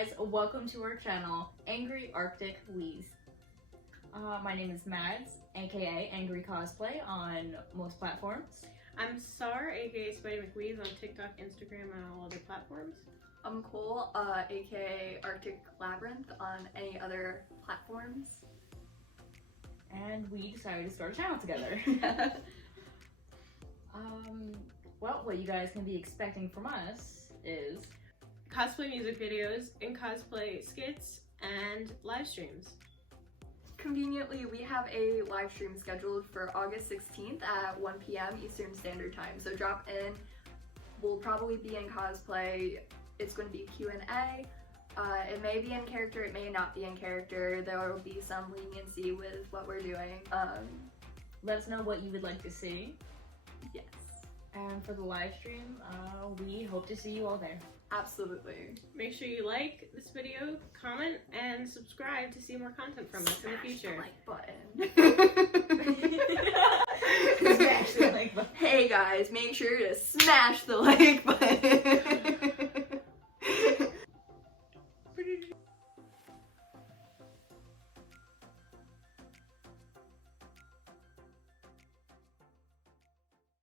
guys, welcome to our channel, AngryArcticWheeze. My name is Mads, aka Angry Cosplay on most platforms. I'm Sar, aka Spidey McWheeze on TikTok, Instagram, and all other platforms. I'm Cole, aka Arctic Labyrinth on any other platforms. And we decided to start a channel together. Well, what you guys can be expecting from us is Cosplay music videos and cosplay skits and live streams. Conveniently, we have a live stream scheduled for August 16th at 1 p.m. Eastern Standard Time. So drop in. We'll probably be in cosplay. It's going to be Q&A. It may be in character, it may not be in character. There will be some leniency with what we're doing. let us know what you would like to see. Yes. And for the live stream, we hope to see you all there. Absolutely. Make sure you like this video, comment, and subscribe to see more content from us in the future. Smash the like button. Hey guys, make sure to smash the like button.